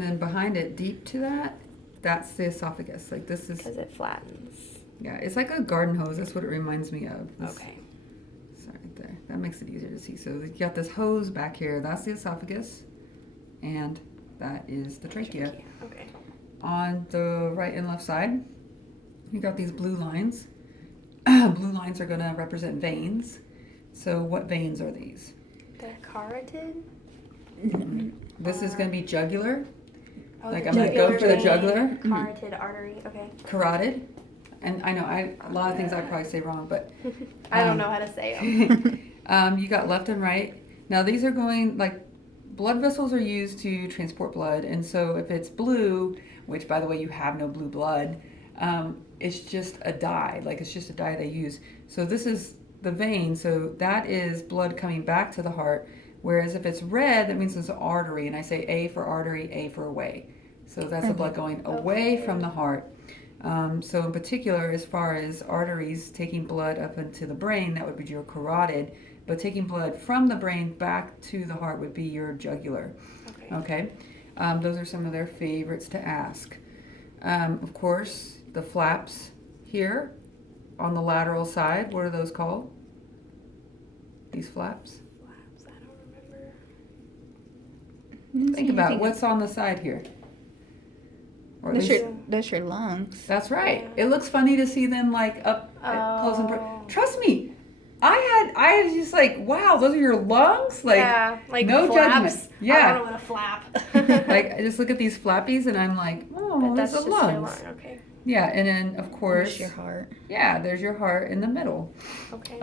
And then behind it, deep to that, that's the esophagus. Like this is, Because it flattens. yeah, it's like a garden hose. That's what it reminds me of. Okay. Sorry, there. That makes it easier to see. So you got this hose back here. That's the esophagus, and that is the trachea. Okay. On the right and left side, you got these blue lines. Blue lines are going to represent veins. So what veins are these? The carotid? This is going to be jugular, Oh, like the I'm going to go jugular for the vein, jugular. Carotid artery. Okay. Carotid. And I know a lot of things I probably say wrong, but I don't know how to say them. you got left and right. Now these are going, like, blood vessels are used to transport blood, and so if it's blue, which by the way you have no blue blood, it's just a dye. Like it's just a dye they use. So this is the vein. So that is blood coming back to the heart. Whereas if it's red, that means it's an artery, and I say A for artery, A for away. So that's the blood going away from the heart. So in particular, as far as arteries taking blood up into the brain, that would be your carotid. But taking blood from the brain back to the heart would be your jugular. Okay. Those are some of their favorites to ask. Of course, the flaps here on the lateral side, what are those called? These flaps? I don't remember. Think about what's on the side here. Or at least, That's your lungs. that's right. Yeah. It looks funny to see them like up close and trust me. I was just like, wow, those are your lungs? Like, yeah, like no flaps. judgment. Yeah. I don't know what a flap. like I just look at these flappies and I'm like, oh, But that's that's the just your lungs. lung. Okay. Yeah, and then of course, There's your heart. yeah, there's your heart in the middle. Okay.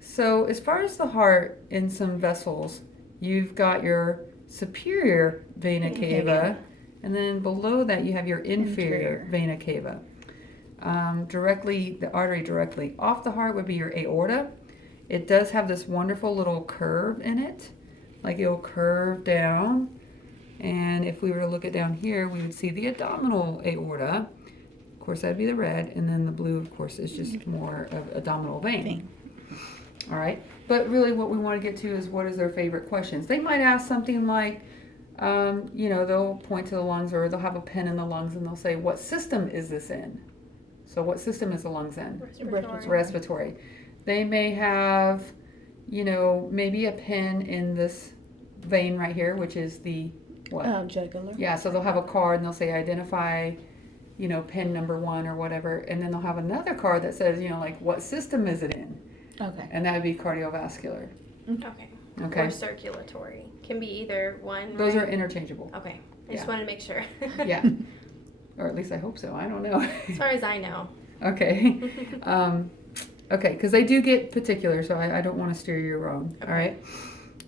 So as far as the heart in some vessels, you've got your superior vena cava, and then below that you have your inferior vena cava. Directly, the artery directly off the heart would be your aorta. It does have this wonderful little curve in it, like it'll curve down. And if we were to look it down here, we would see the abdominal aorta. Of course, that'd be the red, and then the blue, of course, is just more of abdominal vein. All right, but really what we want to get to is what is their favorite questions. They might ask something like, they'll point to the lungs, or they'll have a pen in the lungs and they'll say, what system is this in? So what system is the lungs in? Respiratory. They may have, maybe a pen in this vein right here, which is the what? Jugular. Yeah, so they'll have a card and they'll say identify, pen number 1 or whatever, and then they'll have another card that says, like what system is it in? Okay. And that would be cardiovascular. Okay. Okay. Or circulatory. Can be either one. Those right? are interchangeable. Okay. I just Yeah. wanted to make sure. Yeah. Or at least I hope so. I don't know. As far as I know. Okay. Okay, because they do get particular, so I don't want to steer you wrong. Okay.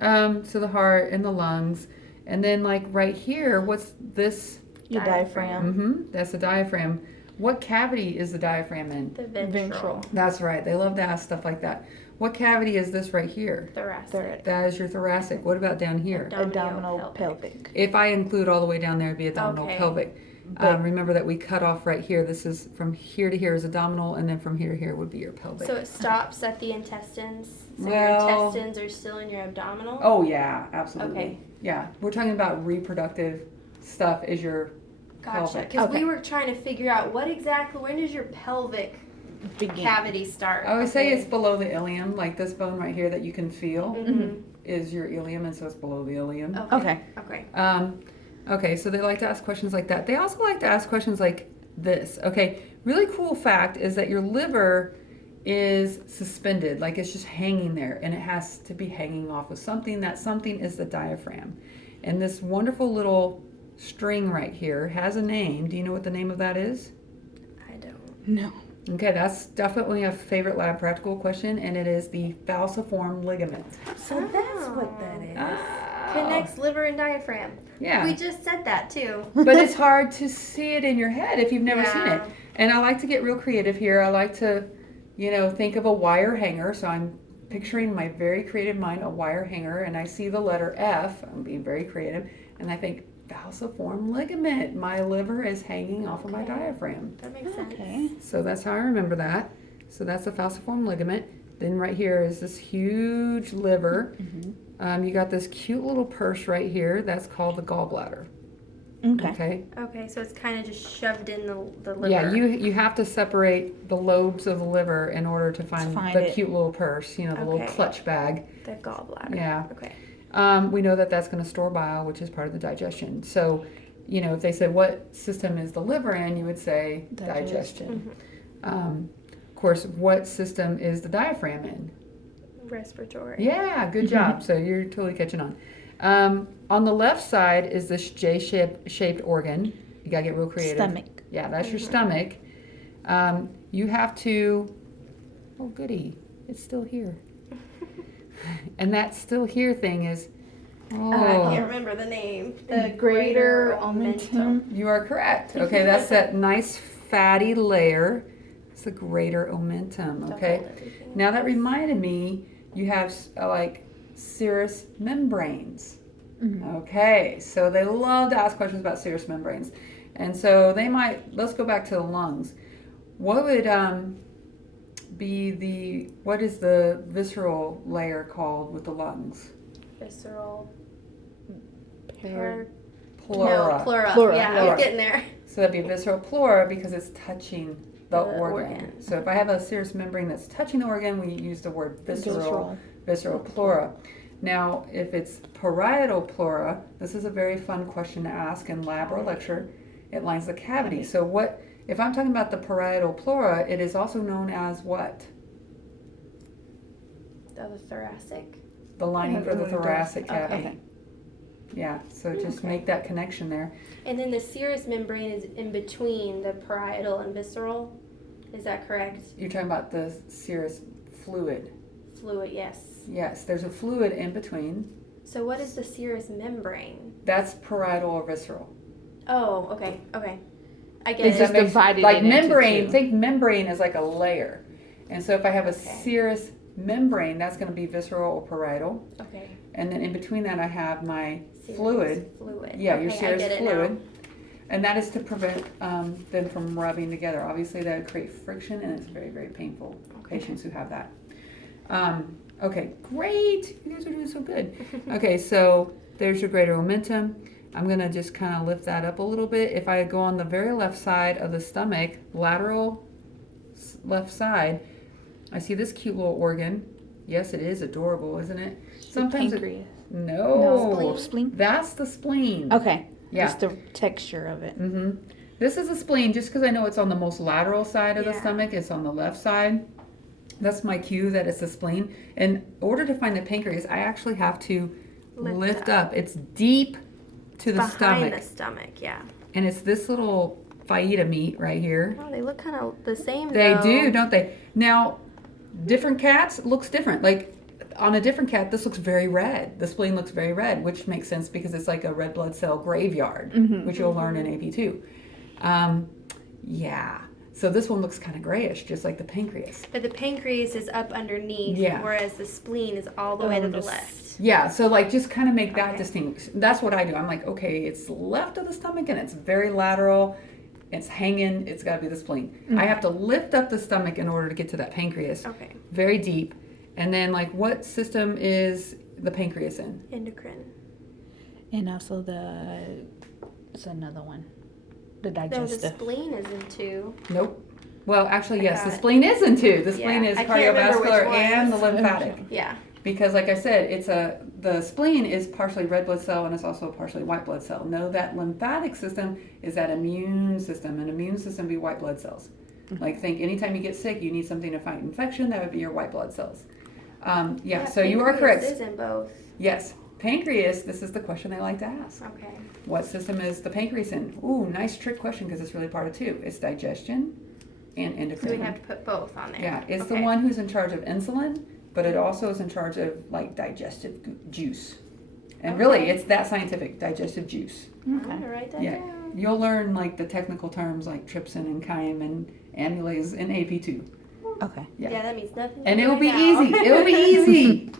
All right. So the heart and the lungs. And then like right here, what's this? Your diaphragm. That's the diaphragm. What cavity is the diaphragm in? The ventral. Ventral. That's right. They love to ask stuff like that. What cavity is this right here? Thoracic. That is your thoracic. What about down here? Abdominal pelvic. If I include all the way down there, it'd be abdominal Okay. pelvic. Remember that we cut off right here. This is from here to here is abdominal, and then from here to here would be your pelvic. So it stops at the intestines. So Well- your intestines are still in your abdominal. Oh yeah, absolutely. Okay. Yeah, we're talking about reproductive stuff. Is your Gotcha. pelvic. Because Okay. we were trying to figure out when does your pelvic cavity start? I always say it's below the ilium, like this bone right here that you can feel Mm-hmm. is your ilium, and so it's below the ilium. Okay. Okay. Okay. Okay, so they like to ask questions like that. They also like to ask questions like this. Okay, really cool fact is that your liver is suspended, like it's just hanging there, and it has to be hanging off of something. That something is the diaphragm. And this wonderful little string right here has a name. Do you know what the name of that is? I don't. No. Okay, that's definitely a favorite lab practical question, and it is the falciform ligament. So that's what that is. Connects liver and diaphragm. Yeah. We just said that too. But it's hard to see it in your head if you've never seen it. Yeah. And I like to get real creative here. I like to, think of a wire hanger. So I'm picturing in my very creative mind a wire hanger, and I see the letter F. I'm being very creative, and I think falciform ligament. My liver is hanging off of my diaphragm. That makes sense. Okay. So that's how I remember that. So that's the falciform ligament. Then right here is this huge liver. You got this cute little purse right here. That's called the gallbladder. Okay. Okay. Okay, so it's kind of just shoved in the liver. Yeah, you have to separate the lobes of the liver in order to find find the it. cute little purse, you know, the little Okay. clutch bag. The gallbladder. Yeah. Okay. We know that that's going to store bile, which is part of the digestion. So, you know, if they said what system is the liver in, you would say digestion. Of course, what system is the diaphragm in? Respiratory. Yeah, good job. So you're totally catching on. On the left side is this J-shaped organ. You got to get real creative. Stomach. Yeah, that's your stomach. You have to, oh goody, it's still here. And that still here thing is, I oh, can't remember the name. The Greater omentum. you are correct. Okay, that's that nice fatty layer. It's the greater omentum, To okay? hold everything. Now that reminded me, you have like serous membranes. Okay, so they love to ask questions about serous membranes. And so they might, let's go back to the lungs. What would what is the visceral layer called with the lungs? Visceral. Par- Pleura. No, pleura. Pleura. Yeah, I Pleura. was getting there. So that'd be visceral pleura because it's touching the The organ. organ. So if I have a serous membrane that's touching the organ, we use the word visceral pleura. Now, if it's parietal pleura, this is a very fun question to ask in lab or lecture. It lines the cavity. So what, if I'm talking about the parietal pleura, it is also known as what? The thoracic. The lining for the thoracic Okay. cavity. Yeah, so just make that connection there. And then the serous membrane is in between the parietal and visceral. Is that correct? You're talking about the serous fluid. Fluid, yes. Yes, there's a fluid in between. So what is the serous membrane? That's parietal or visceral. Oh, okay, okay. I get It's it. just That makes- divided like it into membrane. two. Think membrane is like a layer, and so if I have a Okay. serous membrane, that's going to be visceral or parietal, Okay. and then in between that I have my Serous fluid. Fluid. Yeah, okay, your I serous get it fluid, now. and that is to prevent them from rubbing together. Obviously, that would create friction, and it's very, very painful. Okay. Patients who have that. Okay, great. You guys are doing so good. Okay, so there's your greater omentum. I'm going to just kind of lift that up a little bit. If I go on the very left side of the stomach, lateral left side, I see this cute little organ. Yes, it is adorable, isn't it? Sometimes pancreas. no. Spleen? That's the spleen. Okay. Yeah. Just the texture of it. This is a spleen just because I know it's on the most lateral side of the Yeah. stomach. It's on the left side. That's my cue that it's a spleen. In order to find the pancreas, I actually have to lift up. It's deep to the Behind stomach. the stomach, yeah. And it's this little fajita meat right here. Oh, they look kind of the same. They though. do, don't they? Now, different cats looks different. Like on a different cat, this looks very red. The spleen looks very red, which makes sense because it's like a red blood cell graveyard, which you'll learn in AP2. Yeah. So this one looks kind of grayish, just like the pancreas. But the pancreas is up underneath, Yeah. whereas the spleen is all the way to the just- left. Yeah, so like just kind of make that Okay. distinct. That's what I do. I'm like, okay, it's left of the stomach and it's very lateral. It's hanging. It's got to be the spleen. I have to lift up the stomach in order to get to that pancreas. Okay. Very deep. And then like what system is the pancreas in? Endocrine. And also it's another one. The No, the digestive. spleen is in two. Nope. Well, actually, yes, got the it. spleen is in two. The spleen Yeah, is I can't remember which cardiovascular one. and the lymphatic. Yeah. Because like I said, the spleen is partially red blood cell and it's also partially white blood cell. Know that lymphatic system is that immune system. An immune system be white blood cells. Like think anytime you get sick, you need something to fight infection, that would be your white blood cells. Yeah, so you are pancreas correct. is in both. Yes. Pancreas, this is the question they like to ask. Okay. What system is the pancreas in? Ooh, nice trick question because it's really part of two. It's digestion and So endocrine. we have to put both on there. Yeah, it's the Okay. one who's in charge of insulin, but it also is in charge of like digestive juice. And really, Okay. it's that scientific, digestive juice. I'm gonna write that Yeah. down. You'll learn like the technical terms like trypsin and chyme and amylase in AP2. Okay. Yeah. Yeah, that means nothing. And to it'll me be now. easy. It'll be easy.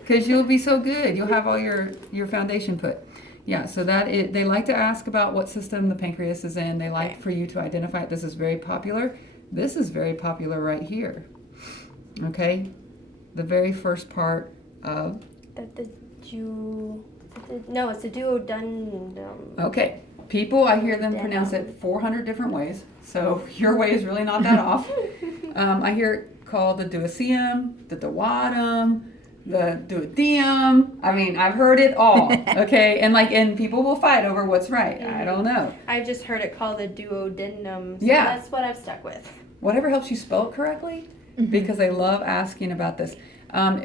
Because you'll be so good. You'll have all your foundation put. Yeah, so they like to ask about what system the pancreas is in. They like Okay. for you to identify it. This is very popular. This is very popular right here. Okay? The very first part of, That the no, it's the duodenum. okay. People, I hear them pronounce it 400 different ways. So your way is really not that off. I hear it called the duodenum, the duodenum, the duodenum. I mean, I've heard it all. Okay, and people will fight over what's right. I don't know. I've just heard it called the duodenum. So Yeah. that's what I've stuck with. Whatever helps you spell it correctly, because they love asking about this.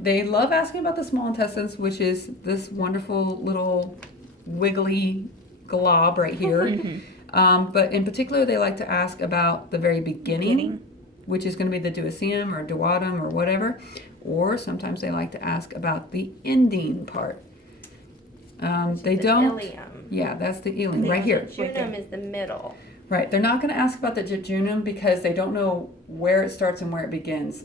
They love asking about the small intestines, which is this wonderful little wiggly glob right here. But in particular, they like to ask about the very beginning, which is going to be the duodenum or duodenum or whatever. Or sometimes they like to ask about the ending part. They The don't. ileum. Yeah, that's the ileum right here. Jejunum is the middle. Right, they're not going to ask about the jejunum because they don't know where it starts and where it begins,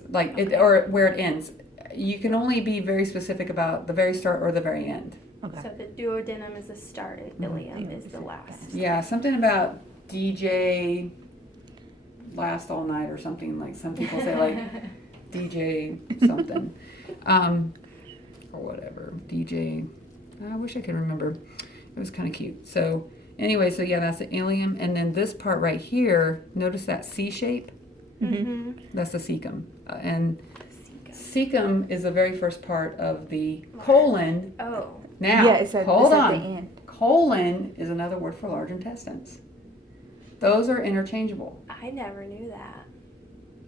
or where it ends. You can only be very specific about the very start or the very end. Okay. So the duodenum is the start and ileum is the last. Yeah, something about DJ last all night or something, like some people say, like DJ something, or whatever. DJ, I wish I could remember. It was kind of cute. So anyway, so yeah, that's the ileum, and then this part right here. Notice that C shape. That's the cecum, and cecum is the very first part of the colon. Oh. Now, Yeah, it's at, hold it's on. at the end. Colon is another word for large intestines. Those are interchangeable. I never knew that.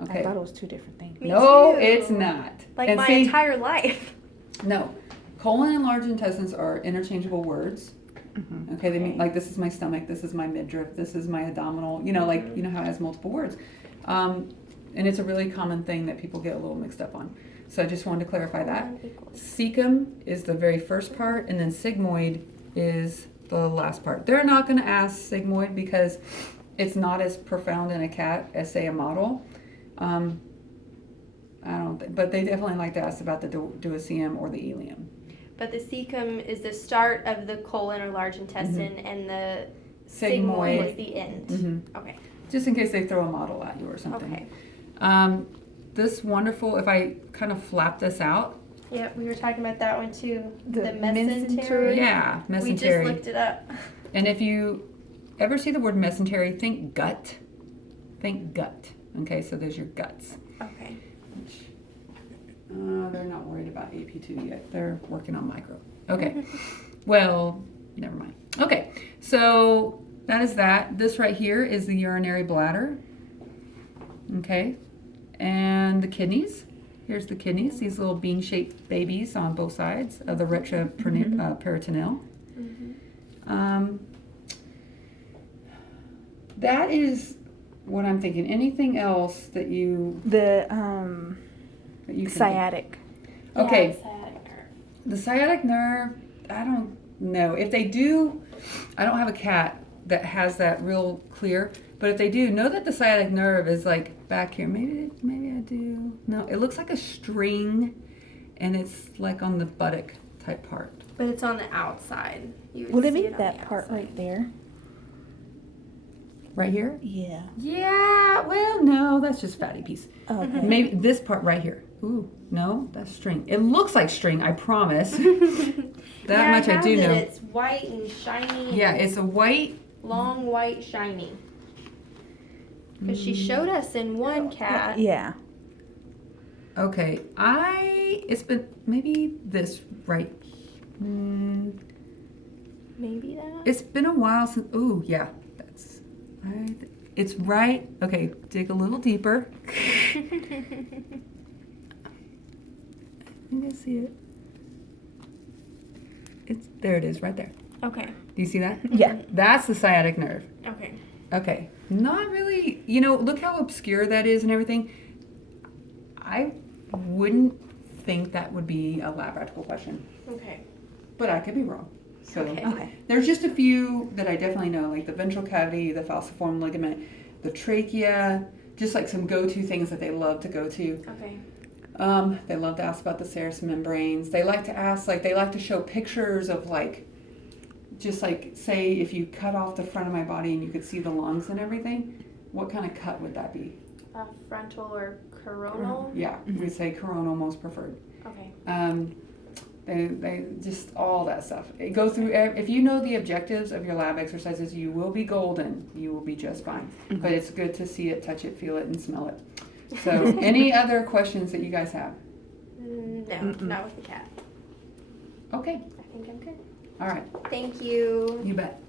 Okay. I thought it was two different things. Me No, too. it's not. Like And my see- entire life. No, colon and large intestines are interchangeable words. Okay, they mean like this is my stomach, this is my midriff, this is my abdominal. You know, like you know how it has multiple words, and it's a really common thing that people get a little mixed up on. So I just wanted to clarify that. Cecum is the very first part, and then sigmoid is the last part. They're not going to ask sigmoid because it's not as profound in a cat as say a model. I don't think, but they definitely like to ask about the duodenum or the ileum. But the cecum is the start of the colon or large intestine, and the sigmoid Sigmoid. is the end. Mm-hmm. Okay. Just in case they throw a model at you or something. Okay. This wonderful, if I kind of flap this out, Yeah, we were talking about that one too. The The mesentery. mesentery. yeah, We just mesentery. looked it up. And if you ever see the word mesentery, think gut. Think gut. Okay, so there's your guts. Okay. They're not worried about AP2 yet. They're working on micro. Okay. Well, never mind. Okay, so that is that. This right here is the urinary bladder. Okay. And the kidneys. Here's the kidneys, these little bean-shaped babies on both sides of the retroperitoneal. That is what I'm thinking. Anything else that you The can think? sciatic. Okay, Yeah, sciatic nerve. the sciatic nerve, I don't know. If they do, I don't have a cat that has that real clear, but if they do, know that the sciatic nerve is like back here. Maybe I do. No, it looks like a string, and it's like on the buttock type part. But it's on the outside. You Would it see be on the that part outside. right there? Right here? Yeah. Yeah, well, no, that's just fatty piece. Okay. Maybe this part right here. Ooh, no, that's string. It looks like string, I promise. That Yeah, much I do found know. that it's white and shiny. Yeah, and it's a white. long white shiny. Because she showed us in one cat. Yeah. Okay, it's been maybe this right. Maybe that. It's been a while since. Ooh, yeah, that's right. It's right. Okay, dig a little deeper. I think I see it. There it is, right there. Okay. Do you see that? Yeah. That's the sciatic nerve. Okay. Okay, not really. You know, look how obscure that is and everything. I wouldn't think that would be a lab practical question, Okay. but I could be wrong. So Okay. Okay. there's just a few that I definitely know, like the ventral cavity, the falciform ligament, the trachea, just like some go-to things that they love to go to. Okay. They love to ask about the serous membranes. They like to ask, like, they like to show pictures of, like, just like, say, if you cut off the front of my body and you could see the lungs and everything, what kind of cut would that be? Frontal or coronal? Yeah, we say coronal most preferred. Okay. They just all that stuff. Go through, if you know the objectives of your lab exercises, you will be golden. You will be just fine. But it's good to see it, touch it, feel it, and smell it. So any other questions that you guys have? No, not with the cat. Okay. I think I'm good. All right. Thank you. You bet.